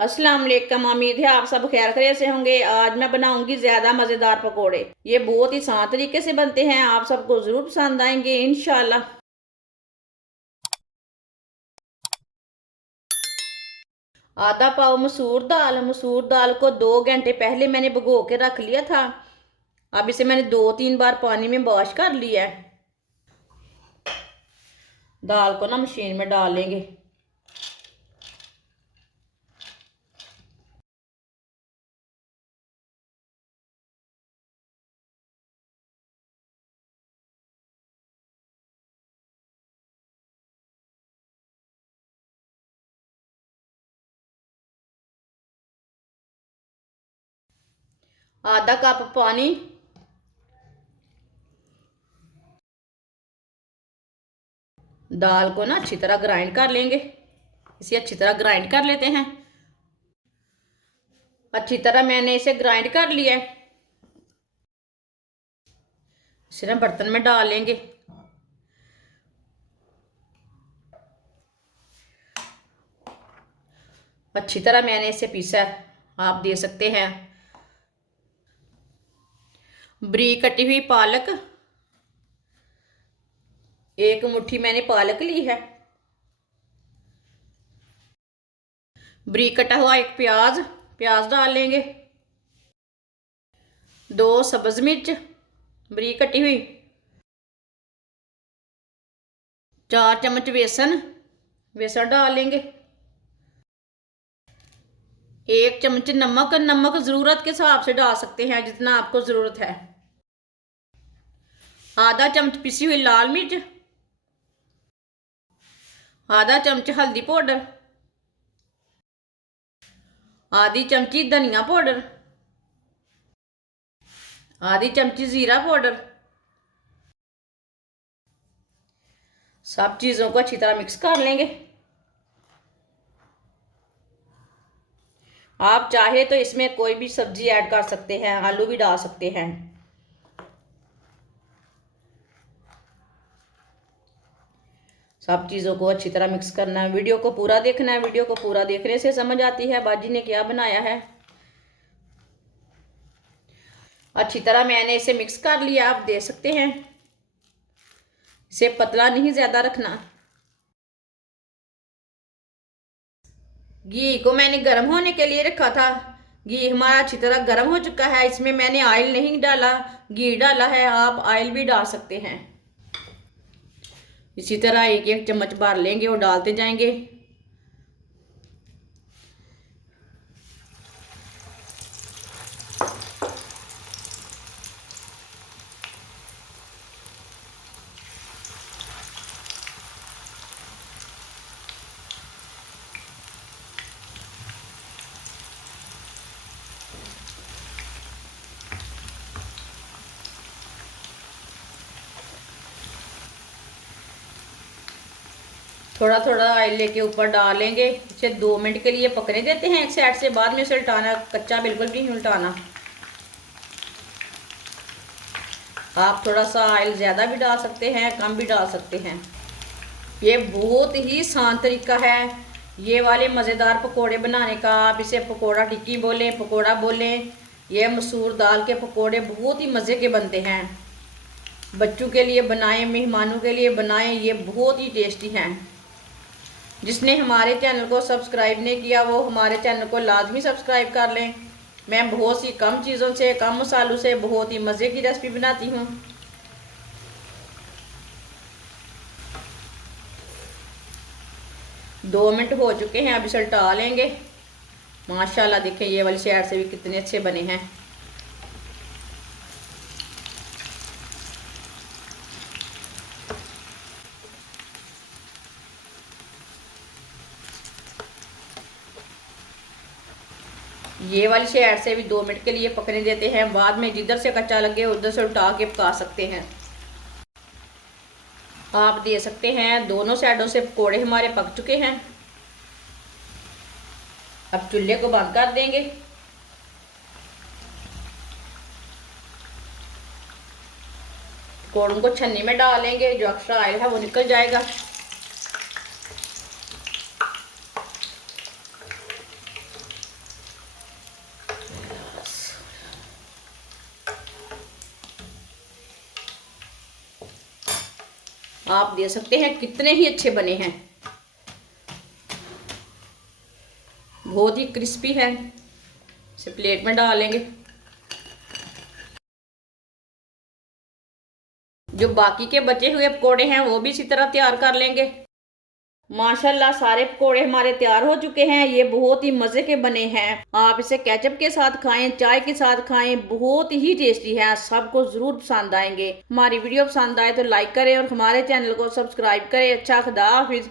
अस्सलाम वालेकुम। उम्मीद है आप सब खैर खैरियत से होंगे। आज मैं बनाऊंगी ज़्यादा मज़ेदार पकोड़े। ये बहुत ही आसान तरीके से बनते हैं, आप सबको ज़रूर पसंद आएंगे इंशाल्लाह। आधा पाव मसूर दाल। मसूर दाल को 2 घंटे पहले मैंने भिगो के रख लिया था। अब इसे मैंने 2-3 बार पानी में वॉश कर लिया है। दाल को ना मशीन में डाल लेंगे। आधा कप पानी। दाल को ना अच्छी तरह ग्राइंड कर लेंगे। इसे अच्छी तरह ग्राइंड कर लेते हैं। अच्छी तरह मैंने इसे ग्राइंड कर लिया है। इसे ना बर्तन में डाल लेंगे। अच्छी तरह मैंने इसे पीसा है, आप दे सकते हैं। बारीक कटी हुई पालक, 1 मुट्ठी मैंने पालक ली है। बारीक कटा हुआ एक प्याज, प्याज डाल लेंगे। 2 सब्ज मिर्च बारीक कटी हुई। 4 चम्मच बेसन, बेसन डाल लेंगे। 1 चम्मच नमक, नमक ज़रूरत के हिसाब से डाल सकते हैं जितना आपको ज़रूरत है। आधा चम्मच पिसी हुई लाल मिर्च। आधा चम्मच हल्दी पाउडर। आधी चमची धनिया पाउडर। आधी चमची ज़ीरा पाउडर। सब चीज़ों को अच्छी तरह मिक्स कर लेंगे। आप चाहे तो इसमें कोई भी सब्जी ऐड कर सकते हैं, आलू भी डाल सकते हैं। सब चीज़ों को अच्छी तरह मिक्स करना है। वीडियो को पूरा देखना है। वीडियो को पूरा देखने से समझ आती है बाजी ने क्या बनाया है। अच्छी तरह मैंने इसे मिक्स कर लिया, आप दे सकते हैं। इसे पतला नहीं ज़्यादा रखना। घी को मैंने गर्म होने के लिए रखा था। घी हमारा अच्छी तरह गर्म हो चुका है। इसमें मैंने ऑयल नहीं डाला, घी डाला है। आप ऑयल भी डाल सकते हैं। इसी तरह 1-1 चम्मच भर लेंगे और डालते जाएंगे। थोड़ा थोड़ा ऑयल लेके ऊपर डालेंगे। इसे 2 मिनट के लिए पकने देते हैं एक साइड से। बाद में इसे उल्टाना, कच्चा बिल्कुल भी नहीं उल्टाना। आप थोड़ा सा ऑयल ज़्यादा भी डाल सकते हैं, कम भी डाल सकते हैं। ये बहुत ही आसान तरीका है ये वाले मज़ेदार पकोड़े बनाने का। आप इसे पकोड़ा टिक्की बोलें, पकोड़ा बोलें। ये मसूर दाल के पकोड़े बहुत ही मज़े के बनते हैं। बच्चों के लिए बनाएं, मेहमानों के लिए बनाएं, ये बहुत ही टेस्टी हैं। जिसने हमारे चैनल को सब्सक्राइब नहीं किया वो हमारे चैनल को लाजमी सब्सक्राइब कर लें। मैं बहुत सी कम चीज़ों से, कम मसालों से बहुत ही मज़े की रेसिपी बनाती हूँ। दो मिनट हो चुके हैं, अब इसे उल्टा लेंगे। माशाल्लाह देखें ये वाली साइड से भी कितने अच्छे बने हैं। ये वाली साइड से भी 2 मिनट के लिए पकने देते हैं। बाद में जिधर से कच्चा लगे उधर से उल्टा के पका सकते हैं। आप दे सकते हैं। दोनों साइडों से पकोड़े हमारे पक चुके हैं। अब चूल्हे को बंद कर देंगे। पकोड़ों को छन्नी में डालेंगे, जो एक्स्ट्रा ऑयल है वो निकल जाएगा। आप दे सकते हैं, कितने ही अच्छे बने हैं, बहुत ही क्रिस्पी है। इसे प्लेट में डालेंगे। जो बाकी के बचे हुए पकोड़े हैं वो भी इसी तरह तैयार कर लेंगे। माशाल्लाह सारे पकोड़े हमारे तैयार हो चुके हैं। ये बहुत ही मज़े के बने हैं। आप इसे केचप के साथ खाएं, चाय के साथ खाएं, बहुत ही टेस्टी है। सबको ज़रूर पसंद आएंगे। हमारी वीडियो पसंद आए तो लाइक करें और हमारे चैनल को सब्सक्राइब करें। अच्छा, खुदा हाफिज।